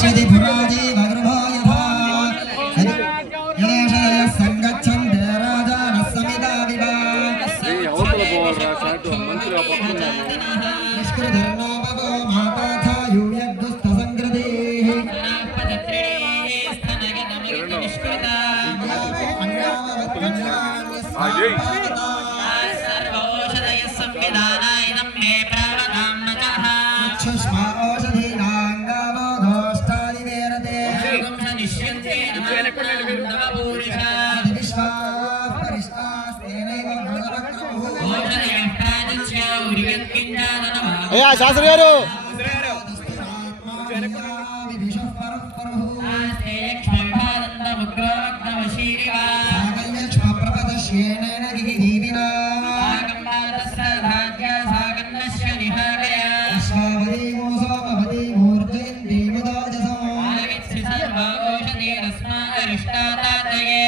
पश्यति पुराजी वगृभो यथा यदेशदयः सङ्गच्छन्ते राजानः समिता निष्कृधर्णो भगो मापाथा यूयद्दुस्तसङ्कृतिः सर्वौषधयः संविधानायनं मे प्रावदाम्नकः चुष्मा औषधीनाङ्गावो घोष्ठादिवेरते निष्यन्ते नवपूरुषा विश्वाः परिष्टास्तेनैव औषधयष्टादित्य उर्यत्किञ्जाननमः अय्या शास्त्री गाరు विभिषः परः आस्ते यक्ष्मभादन्तमुग्रोग्नवशीरिवा सागल्यक्ष्मप्रपदश्येनेन गिरिदीविना सागम्बादस्रधाद्या सागन्नस्य निहारया अश्वावदीमो सोमवदीमूर्जयन्ती मुदाजसो आगच्छि सर्वा औषधीरस्मा अरिष्टादातये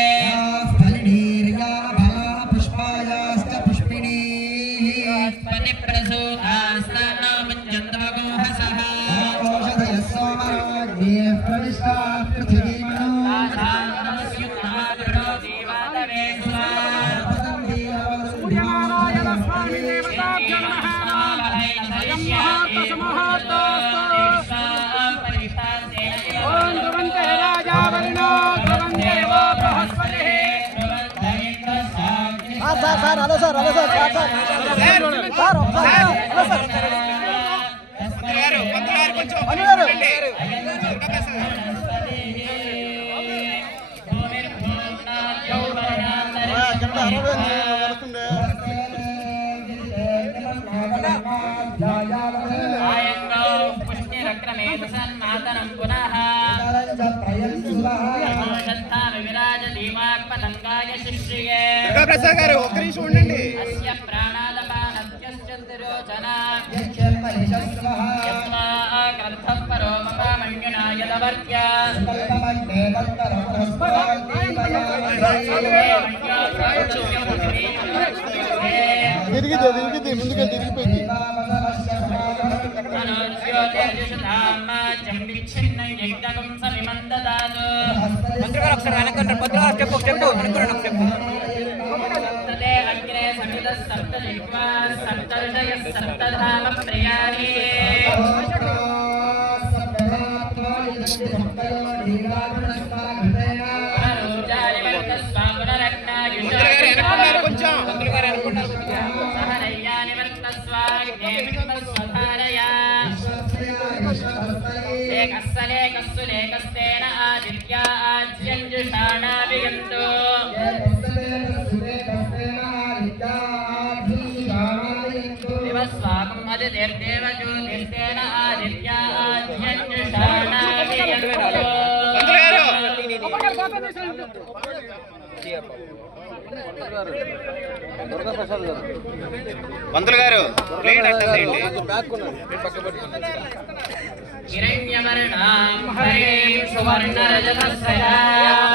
फलिनीर्या फला पुष्पायाश्च पुष्पिणीः स्पतिप्रसूतास्ताना मुञ्जन्तवगोहसः औषधयः सोमराज्ञेः प्रविष्टाः पृथिवीमनो ప్రసాద్ గారు ఒక్క నిమిషం ఉండండి. తిరిగిద్ది ముందుకే తిరిగిపోయింది. ఒకసారి వెనక్కి लेकस्तेन आदित्या आज्यञ्जुषाणाभिगन्तो दिवस्वाकम् अदितिर्देव ज्योतिर्तेन आदित्या आज्यञ्जुषाणाभिगन्तो పంతులు గారు हिरण्यवर्णां हरिं सुवर्णरजतस्रजां